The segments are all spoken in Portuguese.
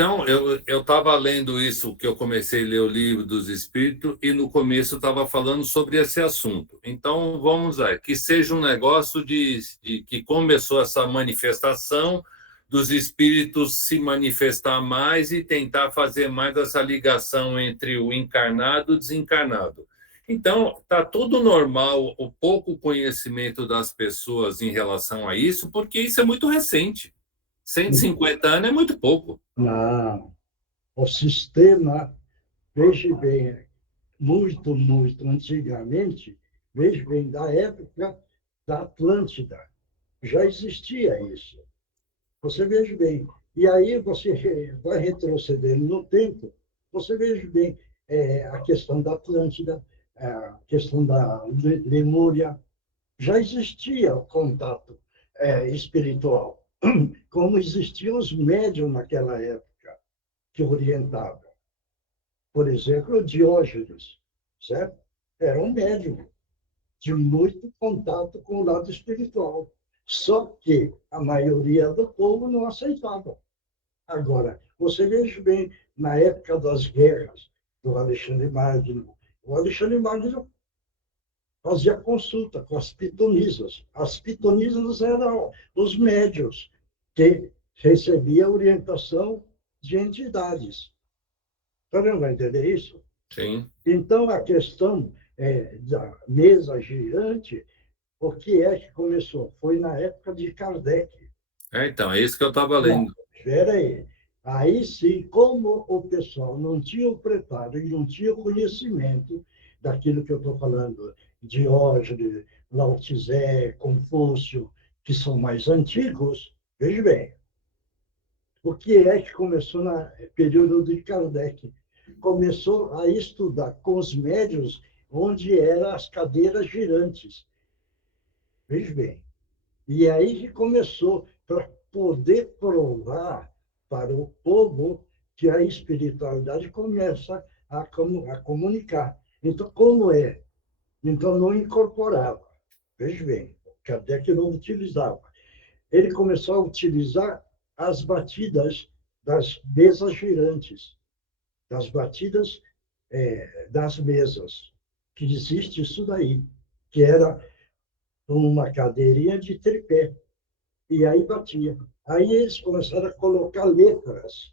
Então, eu estava lendo isso, que eu comecei a ler o livro dos Espíritos, e no começo eu estava falando sobre esse assunto. Então, vamos lá, que seja um negócio de que começou essa manifestação dos espíritos se manifestar mais e tentar fazer mais essa ligação entre o encarnado e o desencarnado. Então, está tudo normal, o pouco conhecimento das pessoas em relação a isso, porque isso é muito recente. 150 anos é muito pouco. Não, o sistema, veja bem, muito antigamente, veja bem, da época da Atlântida, já existia isso. Você veja bem. E aí você vai retrocedendo no tempo, você veja bem a questão da Atlântida, a questão da Lemúria, já existia o contato espiritual, como existiam os médiums naquela época que orientavam. Por exemplo, o Diógenes, certo? Era um médium de muito contato com o lado espiritual. Só que a maioria do povo não aceitava. Agora, você veja bem, na época das guerras do Alexandre Magno, o Alexandre Magno fazia consulta com as pitonisas. As pitonisas eram os médios que recebiam orientação de entidades. Você não vai entender isso? Sim. Então, a questão da mesa girante, o que é que começou? Foi na época de Kardec. Então, é isso que eu estava Não, lendo. espera aí. Aí sim, como o pessoal não tinha o preparo e não tinha o conhecimento daquilo que eu estou falando, Diógenes, Lao Tse, Confúcio, que são mais antigos, veja bem, o que é que começou no período de Kardec? Começou a estudar com os médios onde eram as cadeiras girantes. Veja bem. E aí que começou, para poder provar para o povo que a espiritualidade começa a comunicar. Então, como é? Então, não incorporava. Veja bem, Kardec não utilizava. Ele começou a utilizar as batidas das mesas girantes, das batidas das mesas, que existe isso daí, que era uma cadeirinha de tripé. E aí batia. Aí eles começaram a colocar letras.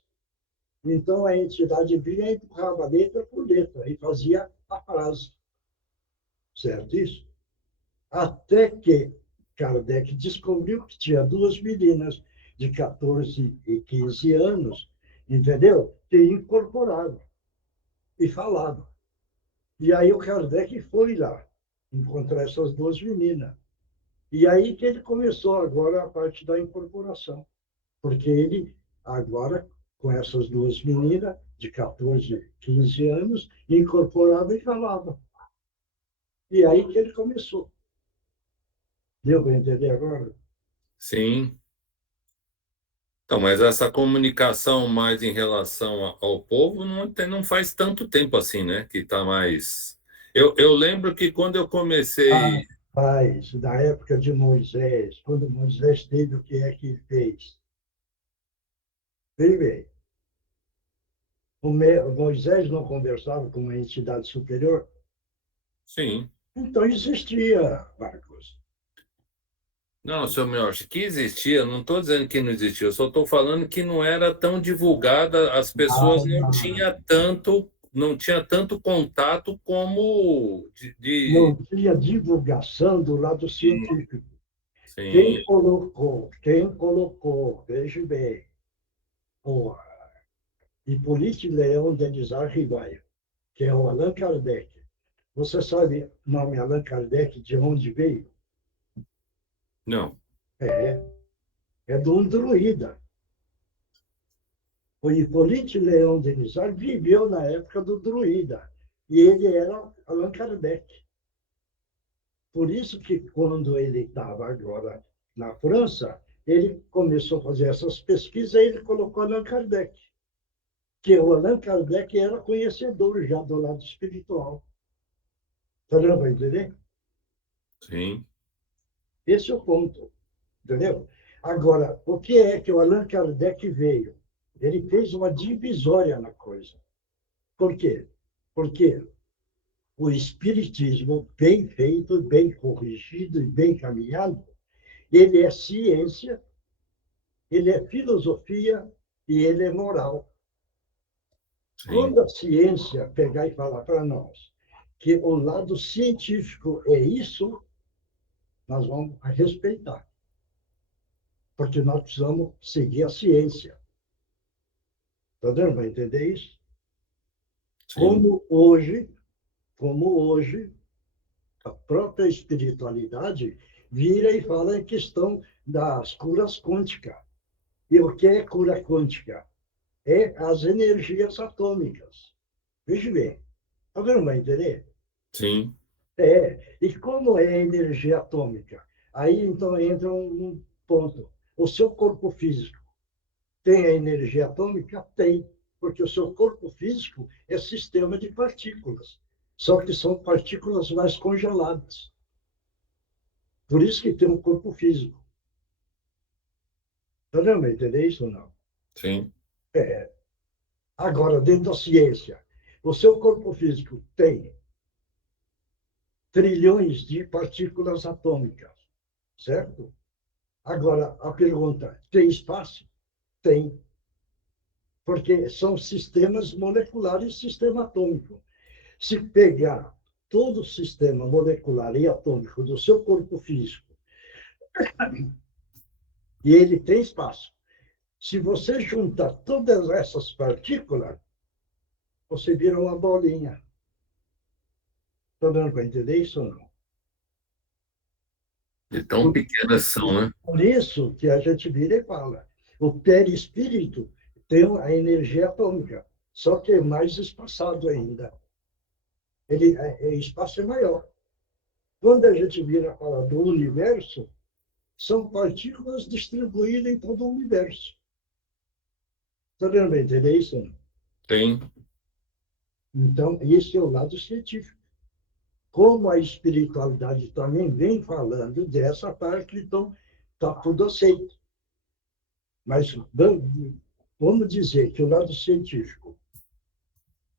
Então a entidade vinha e empurrava letra por letra e fazia a frase. Certo isso? Até que Kardec descobriu que tinha duas meninas de 14 e 15 anos, entendeu? Que incorporaram e falavam. E aí o Kardec foi lá encontrar essas duas meninas. E aí que ele começou agora a parte da incorporação. Porque ele, agora, com essas duas meninas, de 14, 15 anos, incorporava e falava. E aí que ele começou. Deu para entender agora? Sim. Então, mas essa comunicação mais em relação ao povo não faz tanto tempo assim, né? Que está mais. Eu lembro que quando eu Ah, comecei. paz, da época de Moisés, quando Moisés teve o que é que ele fez? Veja bem, Moisés não conversava com uma entidade superior, Sim. então existia, Marcos. Não, senhor Miotti, que existia, não estou dizendo que não existia, eu só estou falando que não era tão divulgada, as pessoas Ah, não tinha tanto contato como não tinha divulgação do lado científico. sim, Quem colocou, veja bem, o Hippolyte Leão Denis Arribaia, que é o Allan Kardec. Você sabe o nome Allan Kardec de onde veio? não, É, é de um druida. O Hippolyte Leão Denis Arribaia viveu na época do druida. E ele era Allan Kardec. Por isso que quando ele estava agora na França, ele começou a fazer essas pesquisas e ele colocou Allan Kardec. Que o Allan Kardec era conhecedor já do lado espiritual. Você não vai entender? sim, Esse é o ponto, entendeu? Agora, o que é que o Allan Kardec veio? Ele fez uma divisória na coisa. Por quê? Porque o espiritismo, bem feito, bem corrigido e bem caminhado, ele é ciência, ele é filosofia e ele é moral. Sim, Quando a ciência pegar e falar para nós que o lado científico é isso, nós vamos respeitar, porque nós precisamos seguir a ciência. Está dando para entender isso? sim, Como hoje, a própria espiritualidade vira e fala em questão das curas quânticas. E o que é cura quântica? É as energias atômicas. Veja bem, está dando para entender? sim, E como é a energia atômica? Aí, então, entra um ponto. O seu corpo físico tem a energia atômica? Tem, porque o seu corpo físico é sistema de partículas. Só que são partículas mais congeladas. Por isso que tem um corpo físico. Está dando para entender isso ou não? sim, Agora, dentro da ciência, o seu corpo físico tem trilhões de partículas atômicas, certo? Agora, a pergunta, tem espaço? Tem, porque são sistemas moleculares e sistema atômico. Se pegar todo o sistema molecular e atômico do seu corpo físico, e ele tem espaço, se você juntar todas essas partículas, você vira uma bolinha. Está dando para entender isso ou não? de tão pequenas são, né? Por isso que a gente vira e fala, o perispírito tem a energia atômica, só que é mais espaçado ainda. O espaço é maior. Quando a gente vira a falar do universo, são partículas distribuídas em todo o universo. Está dando para entender isso? Tem, Então, esse é o lado científico. Como a espiritualidade também vem falando dessa parte, então está tudo aceito. Mas vamos dizer que o lado científico,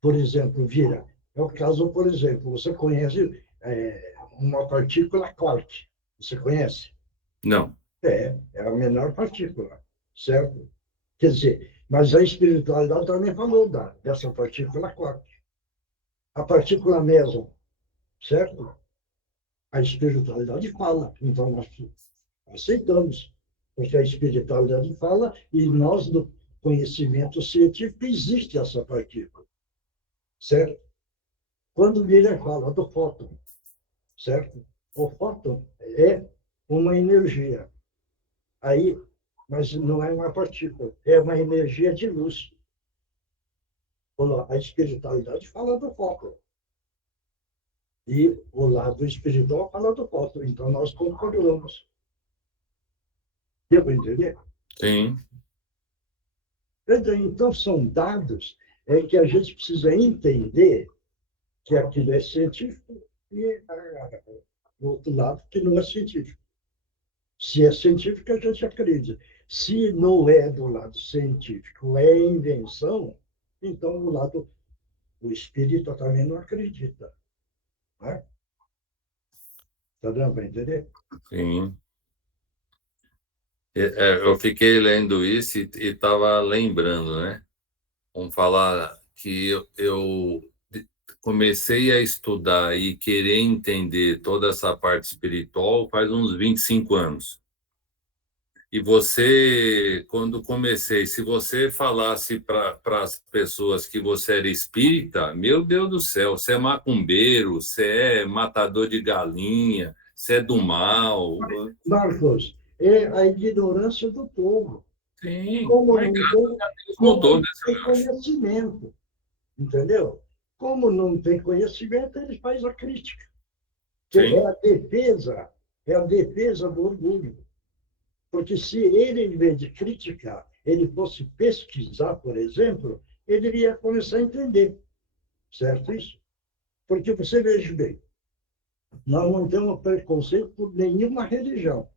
por exemplo, vira. É o caso, por exemplo, você conhece uma partícula quark. Você conhece? não, É a menor partícula, certo? Quer dizer, mas a espiritualidade também falou dessa partícula quark. A partícula mesmo, certo? A espiritualidade fala, então nós aceitamos, porque a espiritualidade fala e nós, do conhecimento científico, existe essa partícula, certo? Quando Miller fala do fóton, certo? O fóton é uma energia. Aí, mas não é uma partícula, é uma energia de luz. A espiritualidade fala do fóton. E o lado espiritual fala do fóton. Então, nós concordamos. Deu para entender? sim, Então, são dados que a gente precisa entender que aquilo é científico e o outro lado que não é científico. Se é científico, a gente acredita. Se não é do lado científico, é invenção, então o espírito também não acredita. Né? Está dando para entender? sim. Eu fiquei lendo isso e estava lembrando, né? Vamos falar que eu comecei a estudar e querer entender toda essa parte espiritual faz uns 25 anos. E você, quando comecei, se você falasse para as pessoas que você era espírita, meu Deus do céu, você é macumbeiro, você é matador de galinha, você é do mal. Marcos, é a ignorância do povo. Sim, Como mas não graças tem, a Deus como mudou, não né, tem seu Elcio? conhecimento, entendeu? Como não tem conhecimento, ele faz a crítica, que Sim, é a defesa do orgulho. Porque se ele, em vez de criticar, ele fosse pesquisar, por exemplo, ele iria começar a entender, certo isso? Porque você veja bem, nós não temos preconceito por nenhuma religião.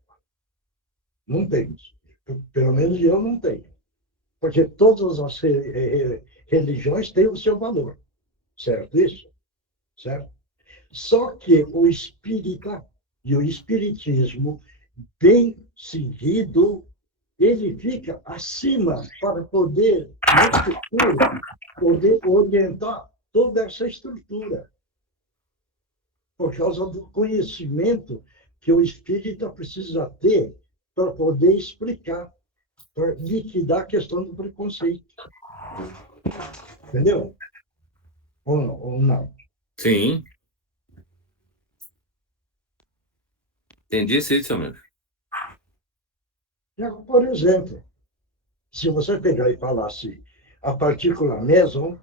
Não temos. Pelo menos eu não tenho. Porque todas as religiões têm o seu valor, certo isso? Certo? Só que o espírita e o espiritismo, bem seguido, ele fica acima para poder, no futuro, poder orientar toda essa estrutura, por causa do conhecimento que o espírita precisa ter para poder explicar, para liquidar a questão do preconceito. Entendeu? Ou não? Sim. Entendi, sim, seu amigo. Por exemplo, se você pegar e falar assim, a partícula meson,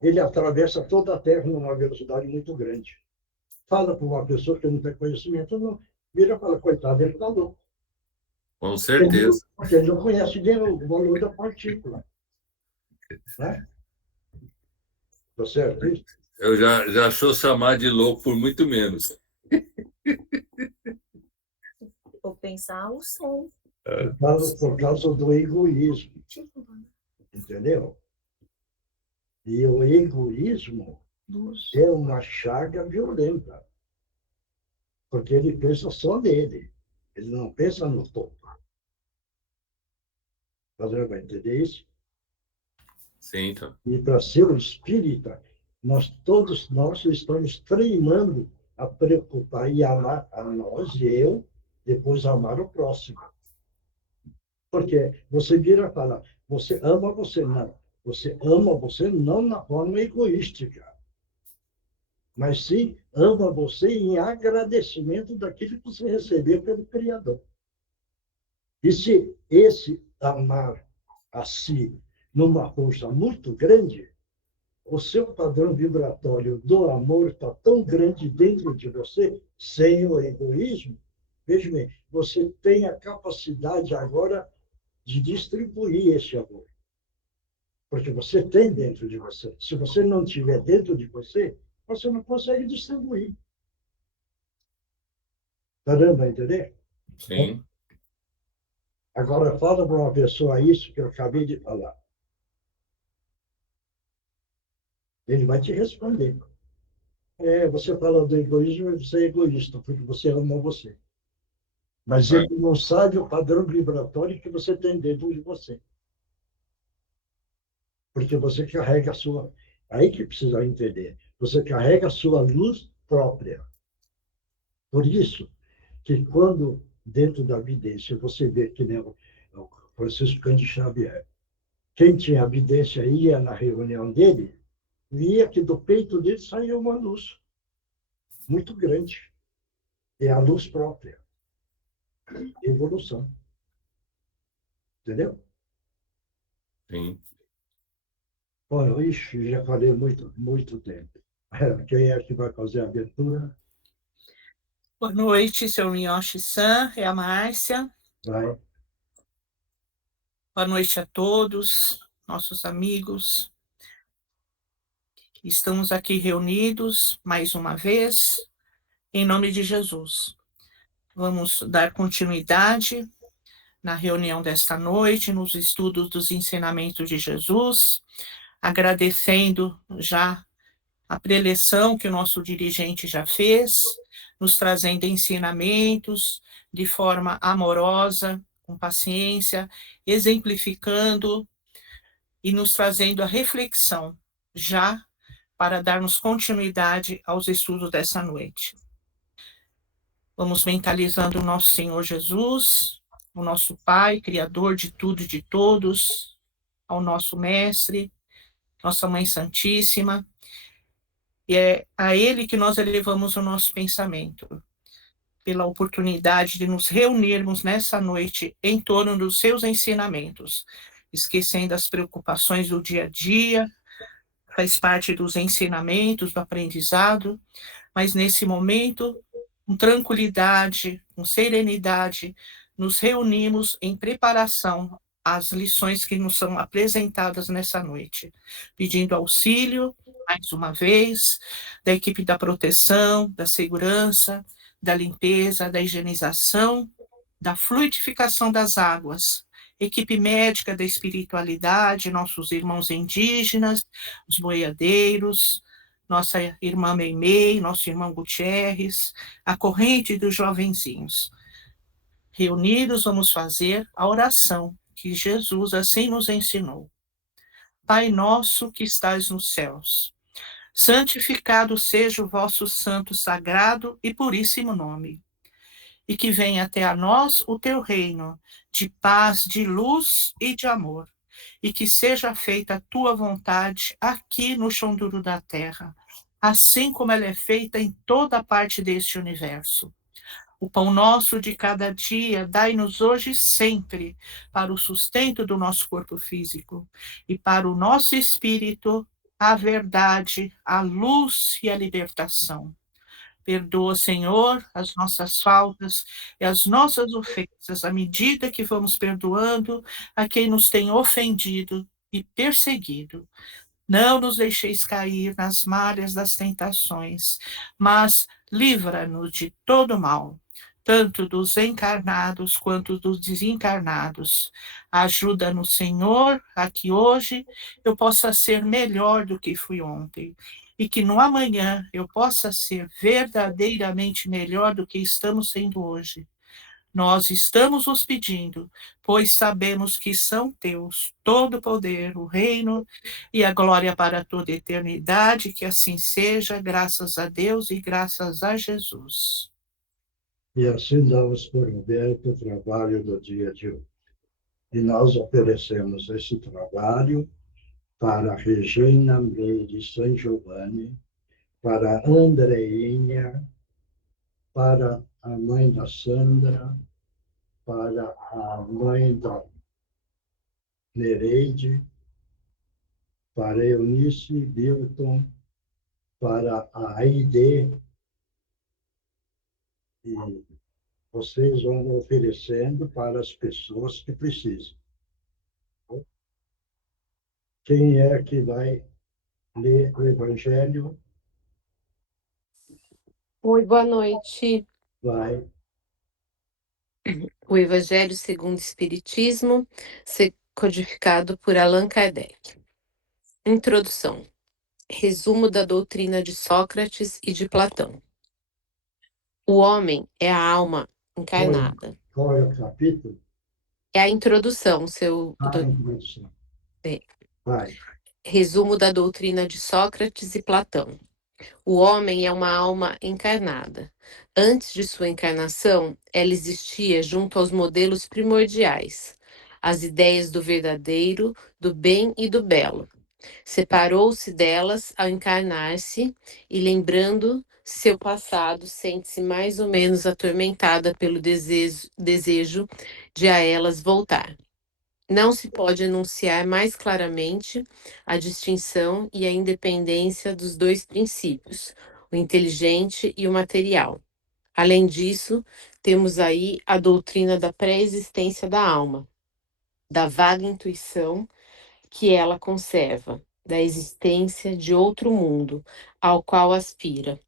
ele atravessa toda a Terra numa velocidade muito grande. Fala para uma pessoa que não tem conhecimento, não, vira e fala, coitado, ele está louco. Com certeza. Porque ele não conhece bem o valor da partícula. Né? Tá certo isso? Eu já sou chamado de louco por muito menos. Vou pensar o som. Por causa do egoísmo. Entendeu? E o egoísmo é uma chaga violenta. Porque ele pensa só nele. Ele não pensa no todo. Você vai entender isso? Sim, então. E para ser um espírita, todos nós estamos treinando a preocupar e amar a nós e eu, depois amar o próximo. Porque você vira e fala, você ama você não. Você ama você não na forma egoística, mas sim ama você em agradecimento daquilo que você recebeu pelo Criador. E se esse amar a si numa força muito grande, o seu padrão vibratório do amor está tão grande dentro de você, sem o egoísmo, veja bem, você tem a capacidade agora de distribuir esse amor. Porque você tem dentro de você. Se você não tiver dentro de você, você não consegue distribuir. Está dando a entender? Sim. Agora, fala para uma pessoa isso que eu acabei de falar. Ele vai te responder. Você fala do egoísmo, você é egoísta, porque você ama você. Mas ele não sabe o padrão vibratório que você tem dentro de você. Porque você carrega a sua... Aí que precisa entender. Você carrega a sua luz própria. Por isso que quando, dentro da vidência, você vê que nem o Francisco Cândido Xavier, quem tinha vidência ia na reunião dele, via que do peito dele saía uma luz muito grande. É a luz própria. Evolução. Entendeu? Sim. Bom, ixi, já falei muito tempo. Quem é que vai fazer a abertura? Boa noite, seu Miyoshi-san, é a Márcia. Vai. Boa noite a todos, nossos amigos. Estamos aqui reunidos mais uma vez, em nome de Jesus. Vamos dar continuidade na reunião desta noite, nos estudos dos ensinamentos de Jesus, agradecendo já a preleção que o nosso dirigente já fez, nos trazendo ensinamentos de forma amorosa, com paciência, exemplificando e nos trazendo a reflexão, já para darmos continuidade aos estudos dessa noite. Vamos mentalizando o nosso Senhor Jesus, o nosso Pai, Criador de tudo e de todos, ao nosso Mestre, nossa Mãe Santíssima, e é a Ele que nós elevamos o nosso pensamento, pela oportunidade de nos reunirmos nessa noite em torno dos seus ensinamentos, esquecendo as preocupações do dia a dia, faz parte dos ensinamentos, do aprendizado, mas nesse momento, com tranquilidade, com serenidade, nos reunimos em preparação às lições que nos são apresentadas nessa noite, pedindo auxílio, mais uma vez, da equipe da proteção, da segurança, da limpeza, da higienização, da fluidificação das águas, equipe médica da espiritualidade, nossos irmãos indígenas, os boiadeiros, nossa irmã Meimei, nosso irmão Gutierrez, a corrente dos jovenzinhos. Reunidos, vamos fazer a oração que Jesus assim nos ensinou. Pai nosso que estais nos céus, santificado seja o vosso santo, sagrado e puríssimo nome. E que venha até a nós o teu reino, de paz, de luz e de amor. E que seja feita a tua vontade aqui no chão duro da terra, assim como ela é feita em toda parte deste universo. O pão nosso de cada dia, dai-nos hoje sempre, para o sustento do nosso corpo físico, e para o nosso espírito, a verdade, a luz e a libertação. Perdoa, Senhor, as nossas faltas e as nossas ofensas, à medida que vamos perdoando a quem nos tem ofendido e perseguido. Não nos deixeis cair nas malhas das tentações, mas livra-nos de todo mal, tanto dos encarnados quanto dos desencarnados. Ajuda-nos, Senhor, a que hoje eu possa ser melhor do que fui ontem, e que no amanhã eu possa ser verdadeiramente melhor do que estamos sendo hoje. Nós estamos os pedindo, pois sabemos que são teus todo o poder, o reino e a glória para toda a eternidade, que assim seja, graças a Deus e graças a Jesus. E assim damos por aberto o trabalho do dia de hoje. E nós oferecemos esse trabalho para Regina Meire San Giovanni, para Andreinha, para a mãe da Sandra, para a mãe da Nereide, para Eunice Bilton, para a Aide, e vocês vão oferecendo para as pessoas que precisam. Quem é que vai ler o Evangelho? Oi, boa noite. Vai. O Evangelho segundo o Espiritismo, codificado por Allan Kardec. Introdução. Resumo da doutrina de Sócrates e de Platão. O homem é a alma encarnada. Qual é o capítulo? É a introdução, Introdução. É. Vai. Resumo da doutrina de Sócrates e Platão. O homem é uma alma encarnada. Antes de sua encarnação, ela existia junto aos modelos primordiais, as ideias do verdadeiro, do bem e do belo. Separou-se delas ao encarnar-se e, lembrando seu passado, sente-se mais ou menos atormentada pelo desejo de a elas voltar. Não se pode enunciar mais claramente a distinção e a independência dos dois princípios, o inteligente e o material. Além disso, temos aí a doutrina da pré-existência da alma, da vaga intuição que ela conserva, da existência de outro mundo ao qual aspira,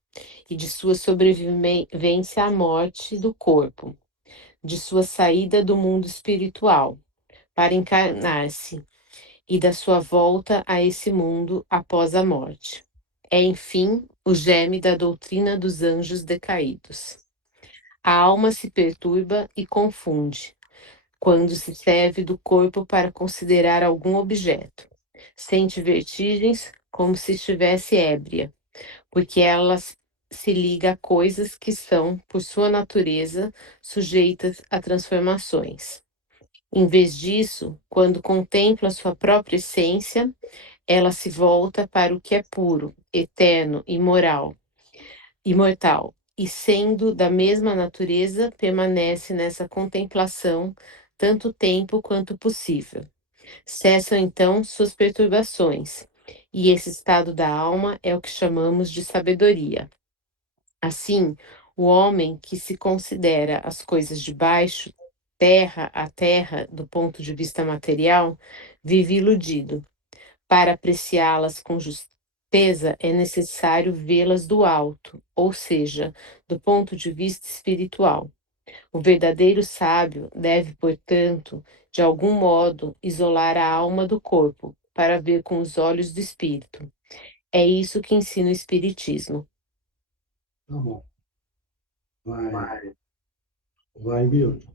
e de sua sobrevivência à morte do corpo, de sua saída do mundo espiritual para encarnar-se, e da sua volta a esse mundo após a morte. É, enfim, o germe da doutrina dos anjos decaídos. A alma se perturba e confunde quando se serve do corpo para considerar algum objeto. Sente vertigens como se estivesse ébria, porque ela se liga a coisas que são, por sua natureza, sujeitas a transformações. Em vez disso, quando contempla sua própria essência, ela se volta para o que é puro, eterno, imortal, e sendo da mesma natureza, permanece nessa contemplação tanto tempo quanto possível. Cessam então suas perturbações, e esse estado da alma é o que chamamos de sabedoria. Assim, o homem que se considera as coisas de baixo, terra a terra, do ponto de vista material, vive iludido. Para apreciá-las com justeza, é necessário vê-las do alto, ou seja, do ponto de vista espiritual. O verdadeiro sábio deve, portanto, de algum modo, isolar a alma do corpo para ver com os olhos do espírito. É isso que ensina o Espiritismo. Tá bom. Vai, Milton.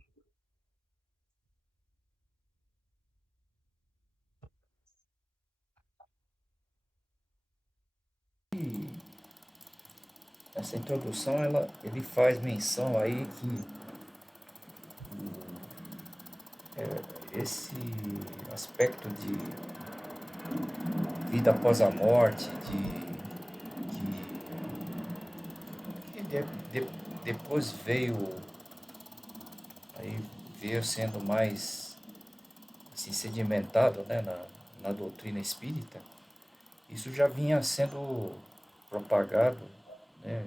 Essa introdução, ele faz menção aí que esse aspecto de vida após a morte, depois veio sendo mais assim, sedimentado, né, na doutrina espírita. Isso já vinha sendo propagado, né,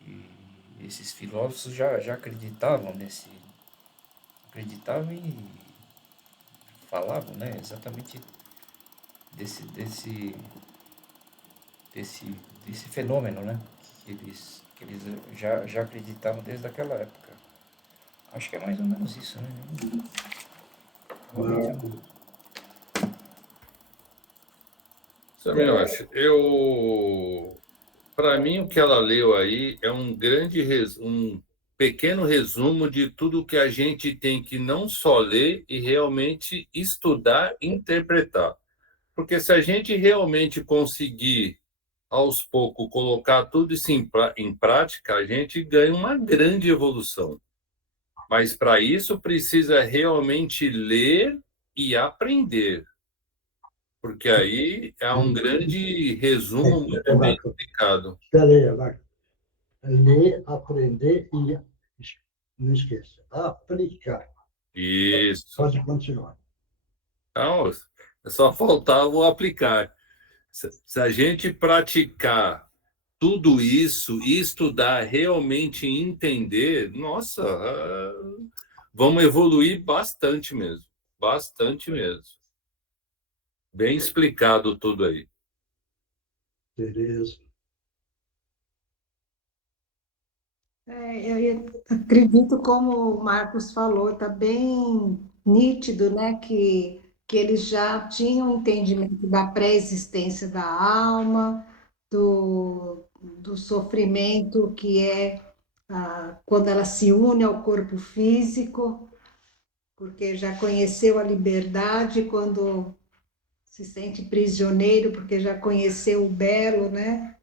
e esses filósofos já acreditavam e falavam, né, exatamente desse fenômeno, né, que eles já acreditavam desde aquela época. Acho que é mais ou menos isso, né? Samioche, para mim, o que ela leu aí é um pequeno resumo de tudo que a gente tem que não só ler e realmente estudar e interpretar. Porque se a gente realmente conseguir, aos poucos, colocar tudo isso em prática, a gente ganha uma grande evolução. Mas para isso precisa realmente ler e aprender. Porque aí é um grande resumo muito bem explicado. Espera aí, vai. Ler, aprender e, não esqueça, aplicar. Isso. Pode continuar. Então, só faltava o aplicar. Se a gente praticar tudo isso e estudar realmente e entender, nossa, vamos evoluir bastante mesmo. Bastante mesmo. Bem explicado tudo aí. Beleza. Eu acredito, como o Marcos falou, está bem nítido, né, que eles já tinham entendimento da pré-existência da alma, do sofrimento que é quando ela se une ao corpo físico, porque já conheceu a liberdade quando se sente prisioneiro, porque já conheceu o belo, né?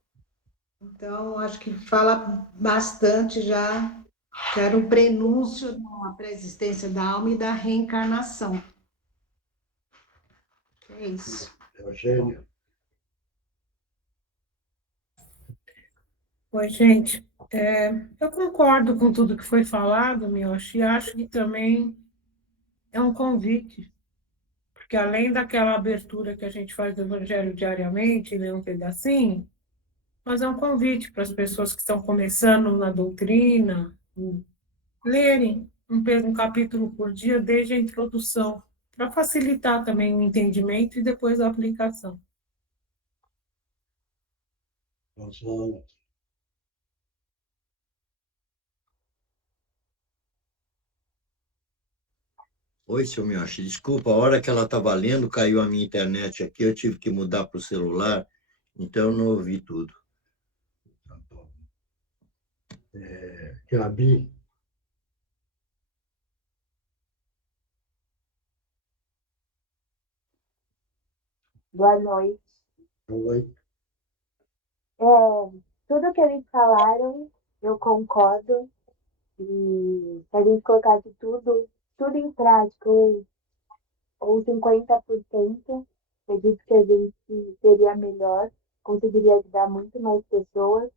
Então, acho que fala bastante já, que era um prenúncio da pré-existência da alma e da reencarnação. É isso. Eugênio. Oi, gente. Eu concordo com tudo que foi falado, Mioshi, e acho que também é um convite, porque além daquela abertura que a gente faz do Evangelho diariamente, ler um pedacinho, mas é um convite para as pessoas que estão começando na doutrina, lerem um capítulo por dia desde a introdução, para facilitar também o entendimento e depois a aplicação. Gonçalo. Oi, seu Miyoshi, desculpa, a hora que ela estava lendo, caiu a minha internet aqui, eu tive que mudar para o celular, então eu não ouvi tudo. Tá bom. Gabi. Boa noite. Oi. Tudo que eles falaram, eu concordo. E se a gente colocasse tudo em prática, ou 50%, acredito que a gente seria melhor, conseguiria ajudar muito mais pessoas.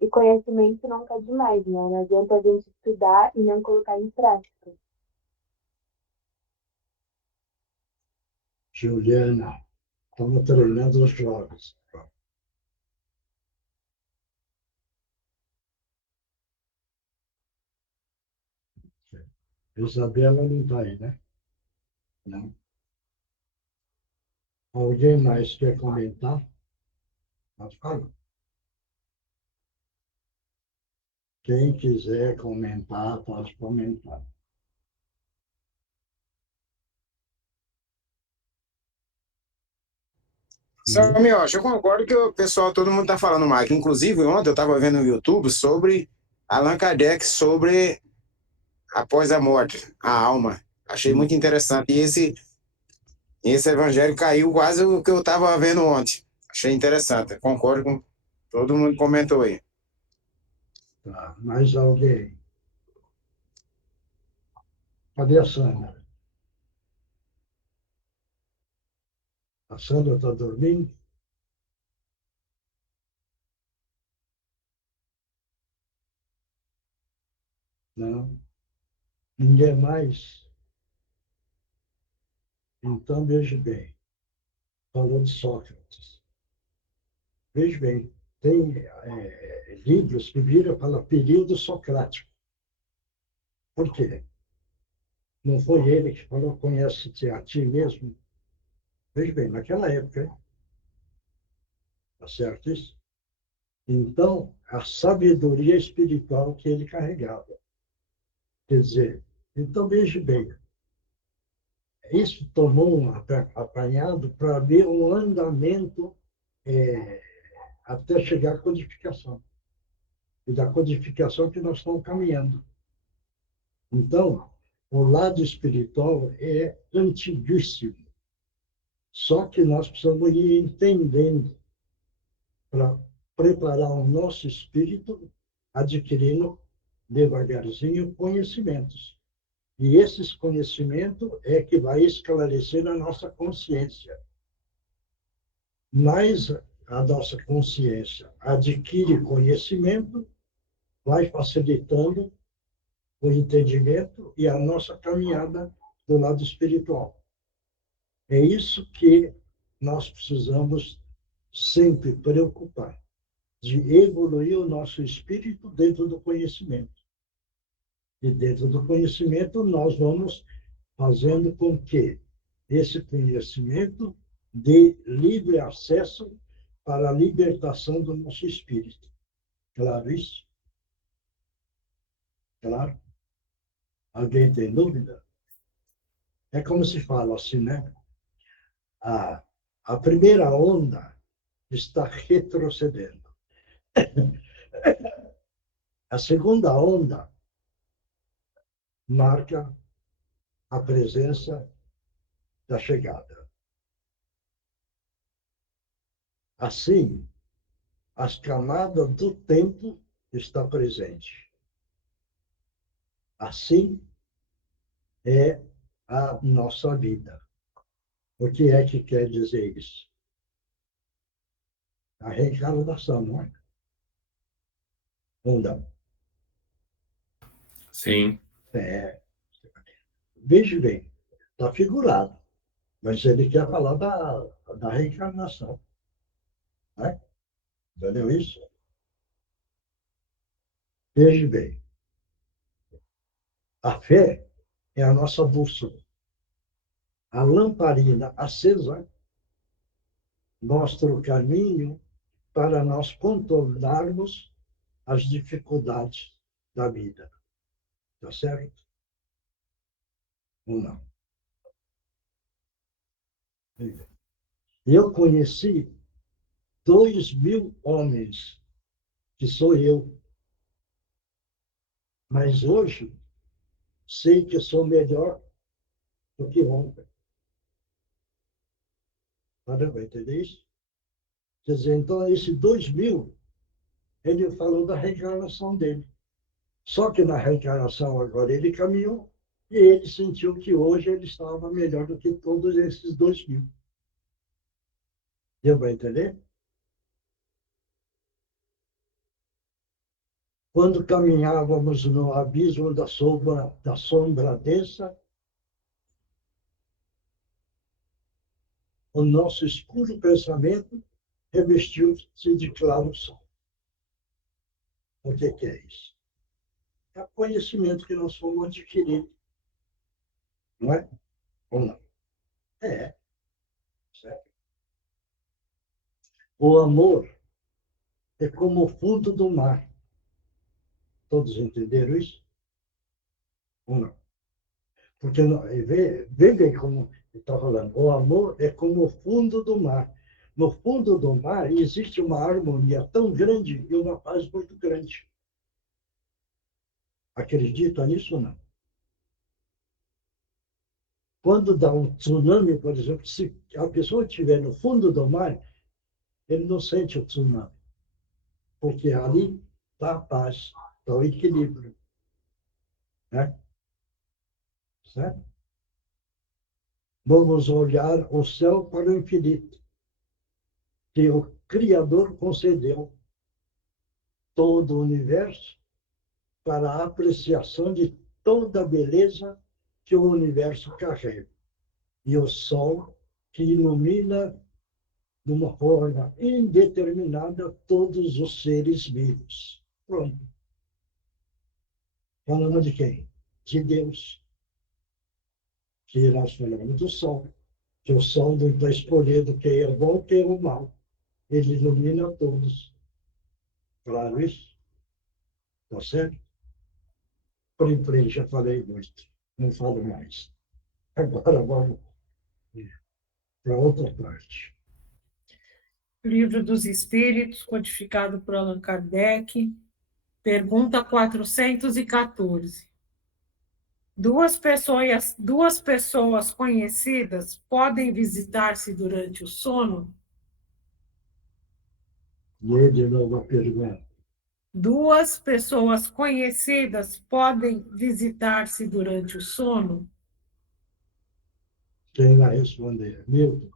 E conhecimento nunca é demais, né? Não adianta a gente estudar e não colocar em prática. Juliana. Estamos treinando os jovens. Isabela não está aí, né? Não. Alguém mais quer comentar? Pode falar. Quem quiser comentar, pode comentar. Miocha, eu concordo que o pessoal, todo mundo está falando mais. Que, inclusive, ontem eu estava vendo no YouTube sobre Allan Kardec, sobre após a morte, a alma. Achei muito interessante. E esse evangelho caiu quase o que eu estava vendo ontem. Achei interessante. Concordo com todo mundo que comentou aí. Tá, mais alguém? Cadê a Sandra? A Sandra está dormindo? Não. Ninguém mais? Então, veja bem. Falou de Sócrates. Veja bem, tem livros que viram para período socrático. Por quê? Não foi ele que falou, conhece-te a ti mesmo? Veja bem, naquela época, tá certo isso? Então, a sabedoria espiritual que ele carregava. Quer dizer, então veja bem, isso tomou um apanhado para ver um andamento até chegar à codificação. E da codificação que nós estamos caminhando. Então, o lado espiritual é antiguíssimo. Só que nós precisamos ir entendendo para preparar o nosso espírito, adquirindo devagarzinho conhecimentos. E esses conhecimentos é que vai esclarecer a nossa consciência. Mas a nossa consciência adquire conhecimento, vai facilitando o entendimento e a nossa caminhada do lado espiritual. É isso que nós precisamos sempre preocupar, de evoluir o nosso espírito dentro do conhecimento. E dentro do conhecimento nós vamos fazendo com que esse conhecimento dê livre acesso para a libertação do nosso espírito. Claro isso? Claro? Alguém tem dúvida? É como se fala assim, né? A primeira onda está retrocedendo. A segunda onda marca a presença da chegada. Assim, as camadas do tempo estão presentes. Assim é a nossa vida. O que é que quer dizer isso? A reencarnação, não é? Ou não? Sim. Veja bem, está figurado, mas ele quer falar da reencarnação. Né? Entendeu isso? Veja bem, a fé é a nossa bússola. A lamparina acesa mostra o caminho para nós contornarmos as dificuldades da vida. Tá certo? Ou não? Eu conheci 2.000 homens, que sou eu. Mas hoje, sei que sou melhor do que ontem. Vai entender isso? Quer dizer, então, esse 2.000, ele falou da reencarnação dele. Só que na reencarnação agora ele caminhou e ele sentiu que hoje ele estava melhor do que todos esses 2.000. Deu para entender? Quando caminhávamos no abismo da sombra densa, o nosso escuro pensamento revestiu-se de claro sol. O que é isso? É o conhecimento que nós fomos adquirindo. Não é? Ou não? É. Certo? O amor é como o fundo do mar. Todos entenderam isso? Ou não? Porque vê bem como está falando. O amor é como o fundo do mar. No fundo do mar existe uma harmonia tão grande e uma paz muito grande. Acredita nisso ou não? Quando dá um tsunami, por exemplo, se a pessoa estiver no fundo do mar, ele não sente o tsunami, porque ali está a paz, está o equilíbrio. Né? Certo? Vamos olhar o céu para o infinito, que o Criador concedeu todo o universo para a apreciação de toda a beleza que o universo carrega. E o sol que ilumina de uma forma indeterminada todos os seres vivos. Pronto. Falando de quem? De Deus. Que nós falamos do sol. Que o sol não está escolhendo quem é bom e quem é o mal. Ele ilumina todos. Claro isso? Tá certo? Plim, já falei muito. Não falo mais. Agora vamos para outra parte. Livro dos Espíritos, codificado por Allan Kardec. Pergunta 414. Duas pessoas conhecidas podem visitar-se durante o sono? Lê de novo a pergunta. Duas pessoas conhecidas podem visitar-se durante o sono? Quem vai responder? Milton.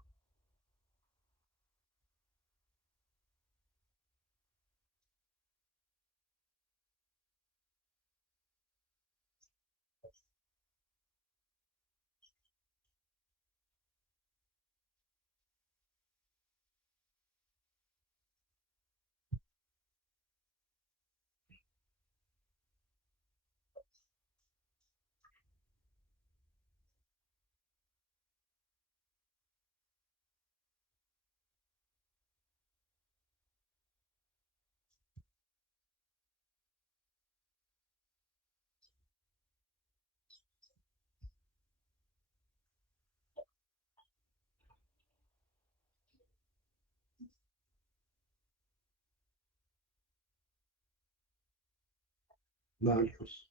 Marcos.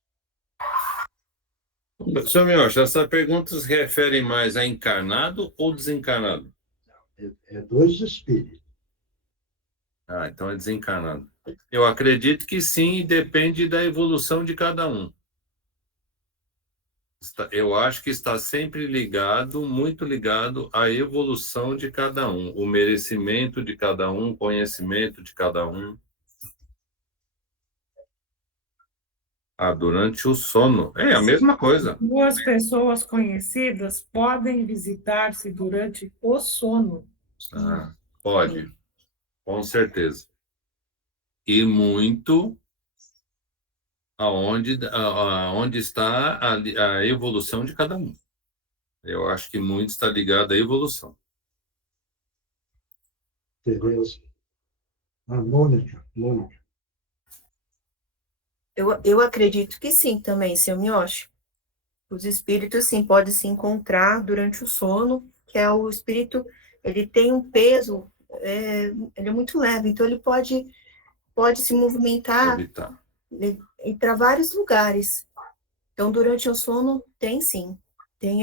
Senhor Miocha, essa pergunta se refere mais a encarnado ou desencarnado? É dois espíritos. Ah, então é desencarnado. Eu acredito que sim, e depende da evolução de cada um. Eu acho que está sempre ligado, muito ligado à evolução de cada um, o merecimento de cada um, o conhecimento de cada um. Ah, durante o sono. É a mesma coisa. Duas pessoas conhecidas podem visitar-se durante o sono? Ah, pode, com certeza. E muito aonde está a evolução de cada um. Eu acho que muito está ligado à evolução. Tereza. A Mônica. Eu acredito que sim também, seu Mioshi. Os espíritos, sim, podem se encontrar durante o sono, que é o espírito, ele tem um peso, ele é muito leve, então ele pode se movimentar e para vários lugares. Então, durante o sono, tem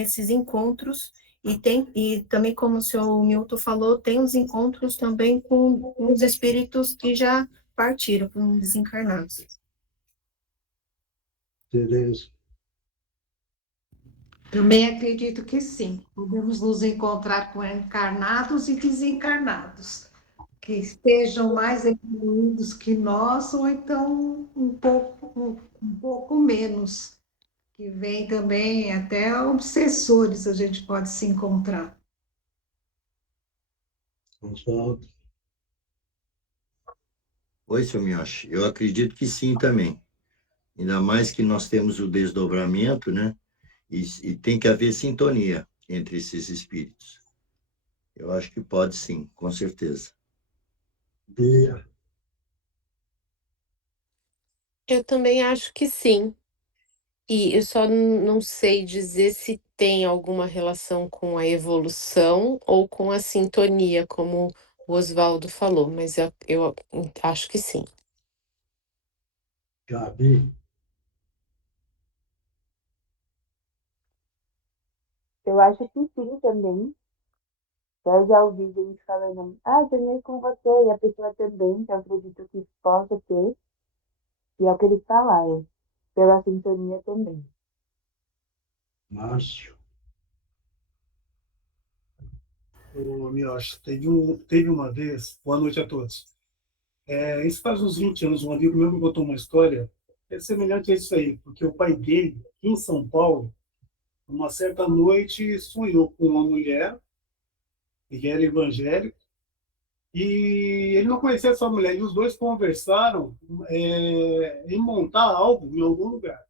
esses encontros, e também, como o senhor Milton falou, tem os encontros também com os espíritos que já partiram, com os desencarnados. Tereza. Também acredito que sim. Podemos nos encontrar com encarnados e desencarnados, que estejam mais evoluídos que nós, ou então um pouco menos, que vem também até obsessores a gente pode se encontrar. Oswaldo. Oi, seu Miyoshi. Eu acredito que sim também. Ainda mais que nós temos o desdobramento, né? E tem que haver sintonia entre esses espíritos. Eu acho que pode sim, com certeza. Bia. Eu também acho que sim. E eu só não sei dizer se tem alguma relação com a evolução ou com a sintonia, como o Oswaldo falou, mas eu acho que sim. Gabi, Eu acho que sim também. Eu já ouvi gente falando, sonhei com você, e a pessoa também, que eu acredito que possa ter, e é o que eles falaram, pela sintonia também. Márcio, Ô, Miocha, teve uma vez, boa noite a todos. Isso faz uns 20 anos, um amigo meu me contou uma história semelhante a isso aí, porque o pai dele, em São Paulo, uma certa noite, sonhou com uma mulher, que era evangélico, e ele não conhecia essa mulher, e os dois conversaram em montar algo em algum lugar.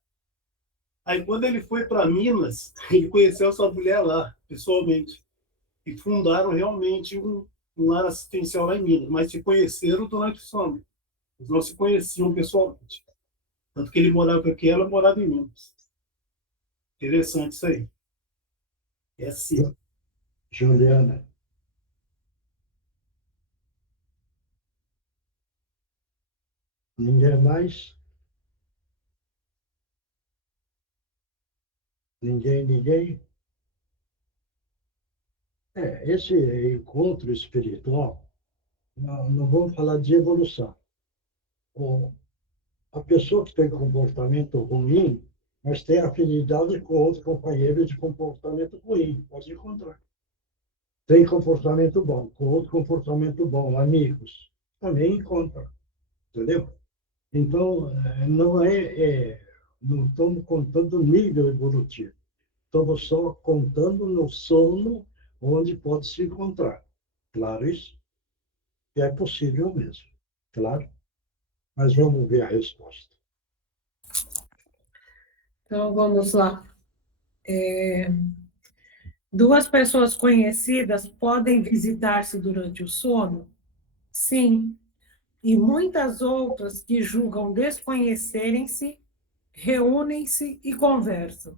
Aí, quando ele foi para Minas, ele conheceu essa mulher lá, pessoalmente, e fundaram realmente um lar assistencial lá em Minas, mas se conheceram durante o sono. Eles não se conheciam pessoalmente. Tanto que ele morava aqui, ela morava em Minas. Interessante isso aí. É assim. Juliana, ninguém mais? Ninguém? Esse encontro espiritual, não vamos falar de evolução. A pessoa que tem comportamento ruim, mas tem afinidade com outro companheiro de comportamento ruim, pode encontrar. Tem comportamento bom, com outro comportamento bom, amigos, também encontra, entendeu? Então, não estamos contando nível evolutivo, estamos só contando no sono onde pode se encontrar. Claro isso? E é possível mesmo, claro. Mas vamos ver a resposta. Então, vamos lá. Duas pessoas conhecidas podem visitar-se durante o sono? Sim. E muitas outras que julgam desconhecerem-se, reúnem-se e conversam.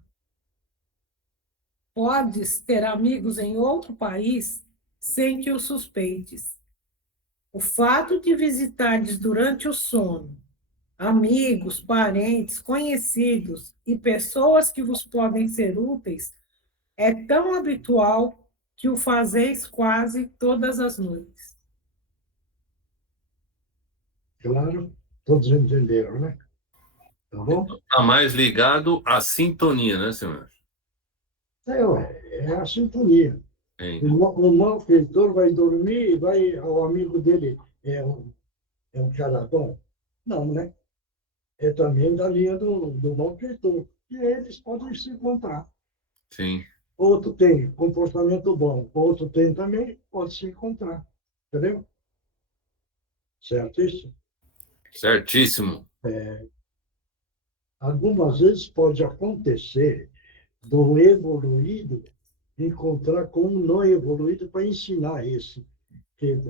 Podes ter amigos em outro país sem que o suspeites. O fato de visitares durante o sono amigos, parentes, conhecidos e pessoas que vos podem ser úteis é tão habitual que o fazeis quase todas as noites. Claro, todos entenderam, né? Tá bom? Está mais ligado à sintonia, né, senhor? É a sintonia. Sim. O malfeitor vai dormir e o amigo dele é um cara bom? Não, né? É também da linha do malfeitor. E eles podem se encontrar. Sim. Outro tem comportamento bom, outro tem também, pode se encontrar. Entendeu? Certo isso? Certíssimo. Algumas vezes pode acontecer do evoluído encontrar com um não evoluído para ensinar esse, que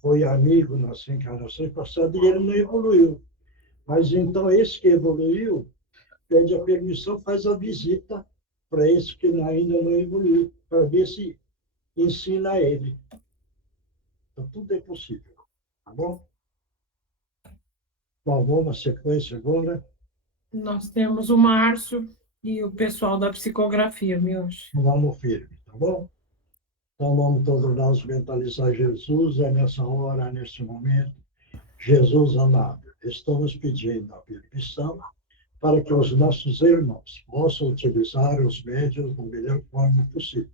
foi amigo nas encarnações passadas e ele não evoluiu. Mas então esse que evoluiu pede a permissão, faz a visita para esse que ainda não evoluiu, para ver se ensina ele. Então tudo é possível, tá bom? Bom, vamos na sequência agora. Nós temos o Márcio e o pessoal da psicografia, Miocha. Vamos firme, tá bom? Então vamos todos nós mentalizar Jesus, nessa hora, nesse momento. Jesus amado, estamos pedindo a permissão para que os nossos irmãos possam utilizar os médios da melhor forma possível.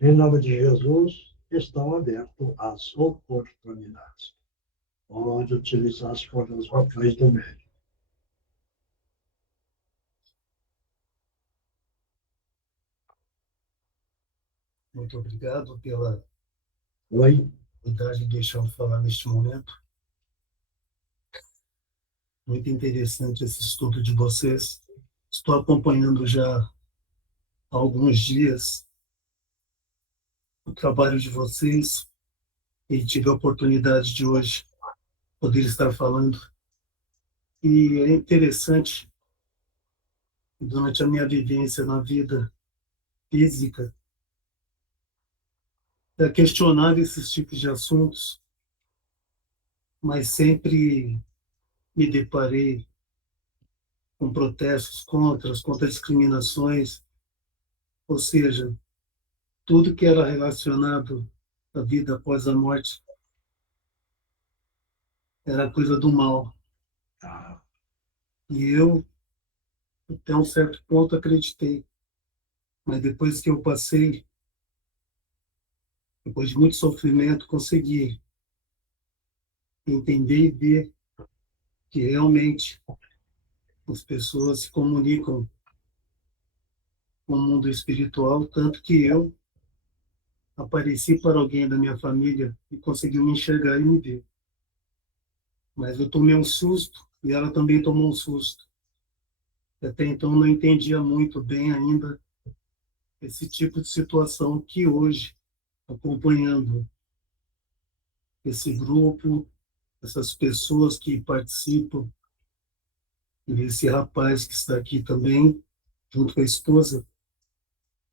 Em nome de Jesus, estão abertas as oportunidades. Pode utilizar as cordas vocais do médium. Muito obrigado pela Oi? oportunidade de deixar eu falar neste momento. Muito interessante esse estudo de vocês. Estou acompanhando já há alguns dias o trabalho de vocês e tive a oportunidade de hoje poder estar falando. E é interessante, durante a minha vivência na vida física, questionava esses tipos de assuntos, mas sempre me deparei com protestos contra discriminações, ou seja, tudo que era relacionado à vida após a morte era coisa do mal. E eu, até um certo ponto, acreditei. Mas depois que eu passei, depois de muito sofrimento, consegui entender e ver que realmente as pessoas se comunicam com o mundo espiritual, tanto que eu apareci para alguém da minha família e conseguiu me enxergar e me ver. Mas eu tomei um susto e ela também tomou um susto. Até então não entendia muito bem ainda esse tipo de situação que hoje, acompanhando esse grupo, essas pessoas que participam, e esse rapaz que está aqui também, junto com a esposa,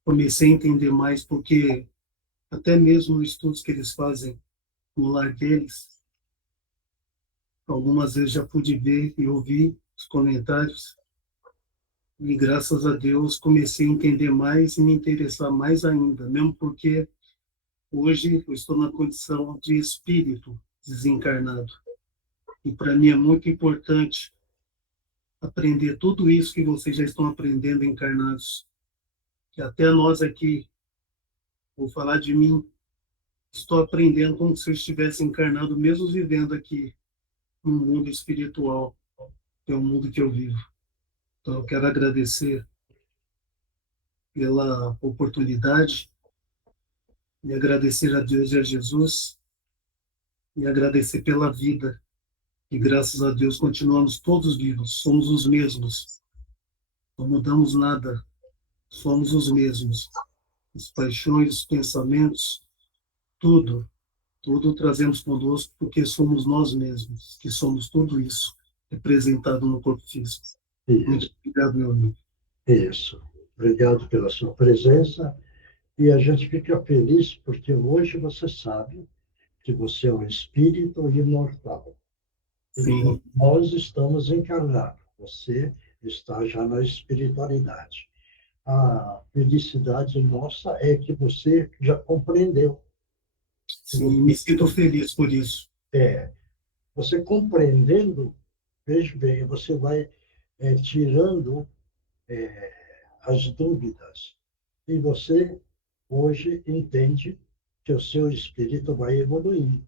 comecei a entender mais, porque até mesmo os estudos que eles fazem no lar deles, algumas vezes já pude ver e ouvir os comentários, e graças a Deus comecei a entender mais e me interessar mais ainda, mesmo porque hoje eu estou na condição de espírito desencarnado. E para mim é muito importante aprender tudo isso que vocês já estão aprendendo encarnados. Que até nós aqui, vou falar de mim, estou aprendendo como se eu estivesse encarnado, mesmo vivendo aqui no mundo espiritual, que é o mundo que eu vivo. Então eu quero agradecer pela oportunidade e agradecer a Deus e a Jesus e agradecer pela vida. E graças a Deus continuamos todos vivos, somos os mesmos. Não mudamos nada, somos os mesmos. As paixões, os pensamentos, tudo trazemos conosco porque somos nós mesmos, que somos tudo isso representado no corpo físico. Muito obrigado, meu amigo. Isso. Obrigado pela sua presença. E a gente fica feliz porque hoje você sabe que você é um espírito imortal. Sim. Nós estamos encarnados. Você está já na espiritualidade. A felicidade nossa é que você já compreendeu. Sim, me sinto feliz por isso. Você compreendendo, veja bem, você vai tirando as dúvidas. E você, hoje, entende que o seu espírito vai evoluindo.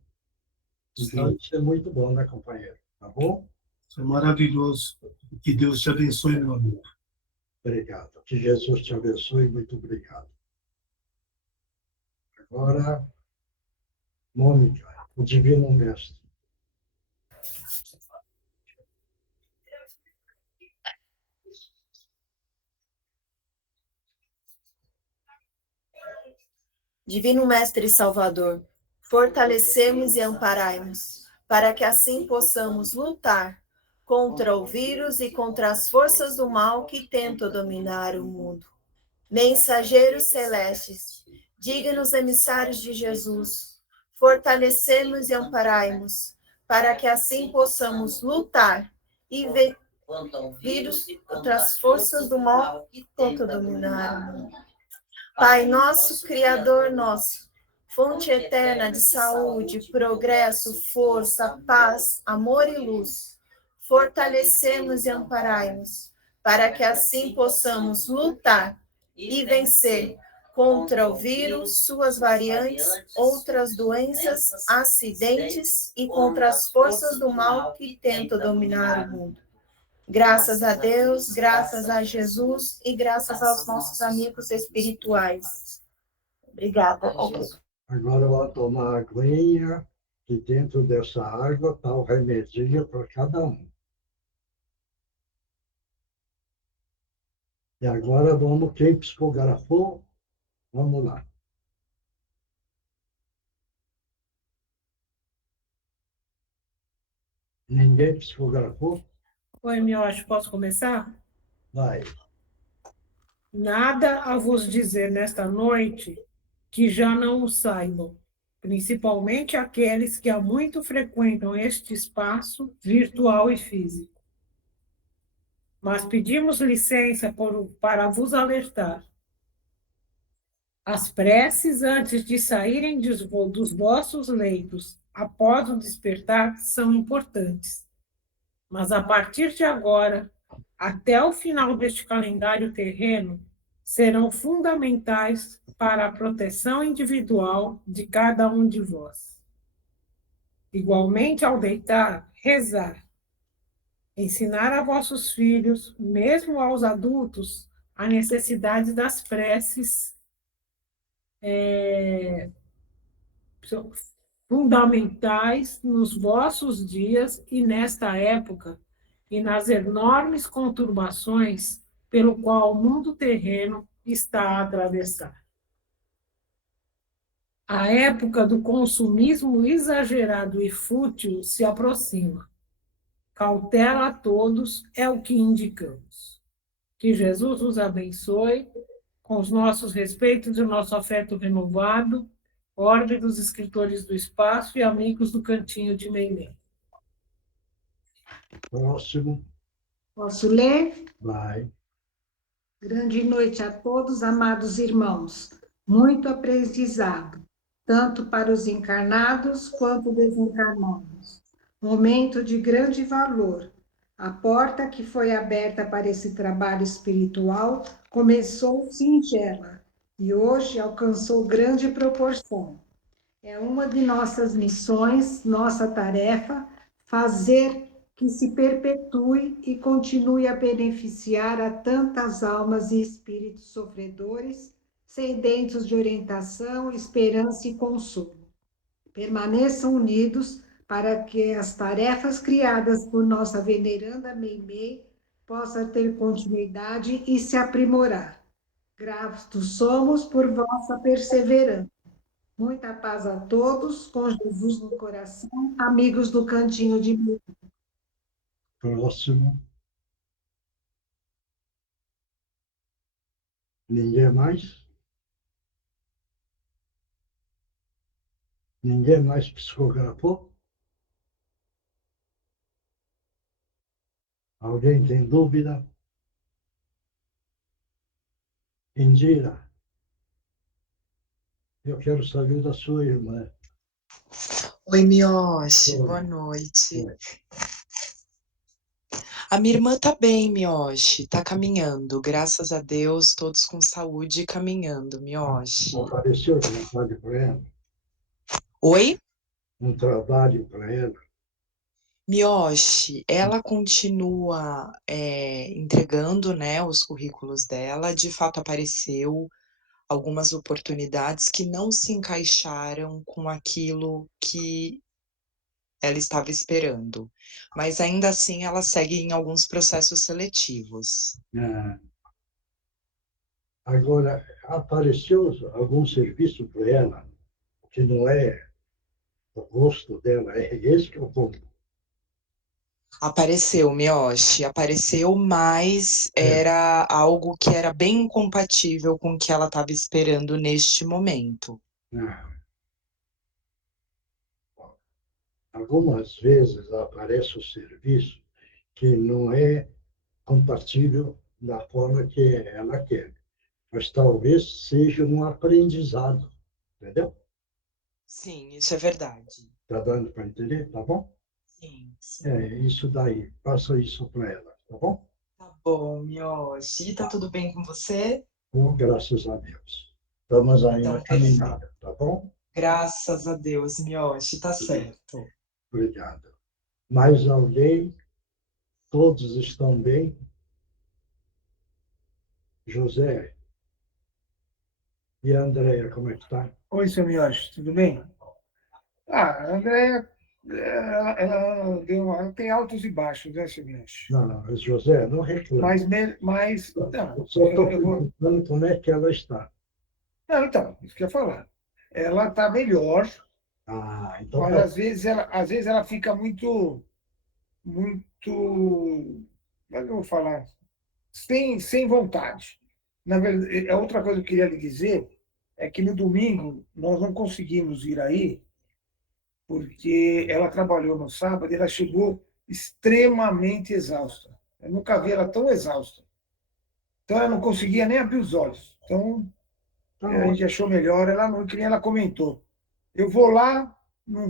Então, Sim. isso é muito bom, né, companheiro? Tá bom? Isso é maravilhoso. Que Deus te abençoe, meu amigo. Obrigado. Que Jesus te abençoe. Muito obrigado. Agora, Mônica, o Divino Mestre. Divino Mestre Salvador, fortalecemos e amparai-nos, para que assim possamos lutar contra o vírus e contra as forças do mal que tentam dominar o mundo. Mensageiros celestes, dignos emissários de Jesus, fortalecemos e amparai-nos, para que assim possamos lutar e contra o vírus e contra as forças do mal que tentam dominar o mundo. Pai nosso, Criador nosso, fonte eterna de saúde, progresso, força, paz, amor e luz, fortalecemos e amparai-nos, para que assim possamos lutar e vencer contra o vírus, suas variantes, outras doenças, acidentes e contra as forças do mal que tentam dominar o mundo. Graças a Deus, graças a Jesus e graças aos nossos amigos espirituais. Obrigada. Agora eu vou tomar aguinha, que dentro dessa água está o remedinho para cada um. E agora vamos, quem psicografou, vamos lá. Ninguém psicografou? Oi, Mioche, posso começar? Vai. Nada a vos dizer nesta noite, que já não o saibam, principalmente aqueles que há muito frequentam este espaço virtual e físico. Mas pedimos licença para vos alertar. As preces antes de saírem dos vossos leitos, após o despertar, são importantes. Mas a partir de agora, até o final deste calendário terreno, serão fundamentais para a proteção individual de cada um de vós. Igualmente, ao deitar, rezar. Ensinar a vossos filhos, mesmo aos adultos, a necessidade das preces são fundamentais nos vossos dias e nesta época, e nas enormes conturbações pelo qual o mundo terreno está a atravessar. A época do consumismo exagerado e fútil se aproxima. Cautela a todos é o que indicamos. Que Jesus os abençoe, com os nossos respeitos e o nosso afeto renovado, Ordem dos Escritores do Espaço e amigos do Cantinho de Meimei. Próximo. Posso ler? Vai. Grande noite a todos, amados irmãos. Muito aprendizado, tanto para os encarnados quanto desencarnados. Momento de grande valor. A porta que foi aberta para esse trabalho espiritual começou singela e hoje alcançou grande proporção. É uma de nossas missões, nossa tarefa, fazer que se perpetue e continue a beneficiar a tantas almas e espíritos sofredores, sedentos de orientação, esperança e consolo. Permaneçam unidos para que as tarefas criadas por nossa veneranda Meimei possam ter continuidade e se aprimorar. Gratos somos por vossa perseverança. Muita paz a todos, com Jesus no coração, amigos do Cantinho de Meimei. Próximo. Ninguém mais? Ninguém mais psicografou? Alguém tem dúvida? Indira, eu quero saber da sua irmã. Oi, Mioshi, Oi. boa noite. Oi. A minha irmã tá bem, Mioshi, tá caminhando, graças a Deus, todos com saúde e caminhando, Mioshi. Apareceu um trabalho para ela? Oi? Um trabalho para ela? Mioshi, ela continua entregando, né, os currículos dela, de fato apareceu algumas oportunidades que não se encaixaram com aquilo que ela estava esperando, mas ainda assim ela segue em alguns processos seletivos. Agora, apareceu algum serviço para ela que não é o gosto dela? É esse que é o ponto. Apareceu, Mioshi, apareceu, mas era algo que era bem incompatível com o que ela estava esperando neste momento. Algumas vezes aparece o serviço que não é compatível da forma que ela quer, mas talvez seja um aprendizado, entendeu? Sim, isso é verdade. Está dando para entender? Tá bom? Sim, sim. É isso daí. Passa isso para ela, tá bom? Tá bom, Mioshi. Tá tudo bem com você? Bom, graças a Deus. Estamos aí Então, na caminhada, tá bom? Graças a Deus, Mioshi, tá certo. Obrigado. Mais alguém? Todos estão bem? José? E a Andréia, como é que está? Oi, seu Mioshi, tudo bem? A Andréia, ela tem altos e baixos, né, seu Mioshi? Não, mas José, não reclama. Mas não, Eu só estou eu vou... perguntando como é que ela está. Não, então, isso que eu ia falar. Ela está melhor, Então mas tá. às vezes ela fica muito, como é que eu vou falar? Sem vontade. Na verdade, outra coisa que eu queria lhe dizer é que no domingo nós não conseguimos ir aí, porque ela trabalhou no sábado e ela chegou extremamente exausta. Eu nunca vi ela tão exausta. Então, ela não conseguia nem abrir os olhos. Então, a gente achou melhor. Ela não, que nem ela comentou. Eu vou lá, eu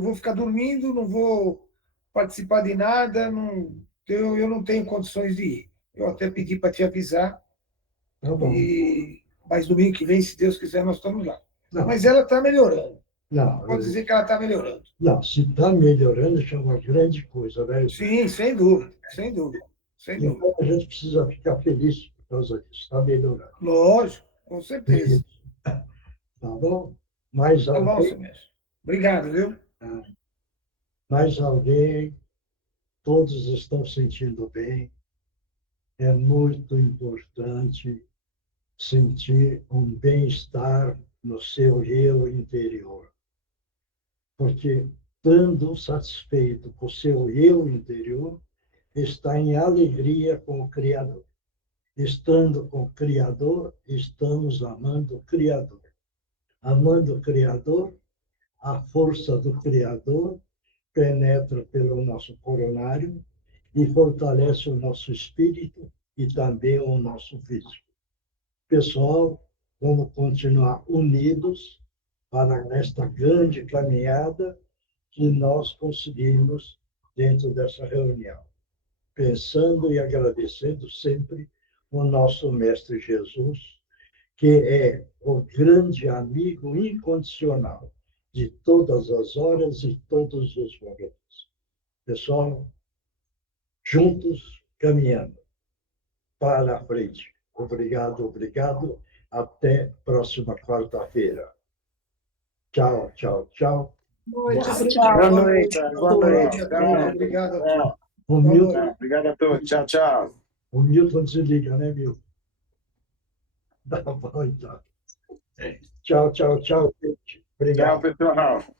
vou ficar dormindo, não vou participar de nada, eu não tenho condições de ir. Eu até pedi para te avisar. Tá bom. Mas domingo que vem, se Deus quiser, nós estamos lá. Não. Mas ela está melhorando. Não, Pode dizer que ela está melhorando. não, se está melhorando, já é uma grande coisa, né? Sim, sem dúvida, sem dúvida. Sem dúvida. Então, a gente precisa ficar feliz por causa disso, está melhorando. Lógico, com certeza. Tá bom? Mais Tá bom, alguém? seu mestre. Obrigado, viu? Mais alguém? Todos estão sentindo bem. É muito importante sentir um bem-estar no seu eu interior. Porque, estando satisfeito com o seu eu interior, está em alegria com o Criador. Estando com o Criador, estamos amando o Criador. Amando o Criador, a força do Criador penetra pelo nosso coronário e fortalece o nosso espírito e também o nosso físico. Pessoal, vamos continuar unidos para esta grande caminhada que nós conseguimos dentro dessa reunião. Pensando e agradecendo sempre o nosso Mestre Jesus, que é o grande amigo incondicional de todas as horas e todos os momentos. Pessoal, juntos caminhando para a frente. Obrigado, obrigado. Até próxima quarta-feira. Tchau, tchau, tchau. Boa noite. Obrigado a todos. O Milton, Obrigado a todos. Tchau, tchau. o Milton desliga, né, Milton? Tá bom, então. Tchau, tchau, tchau, gente. Obrigado. Tchau, pessoal.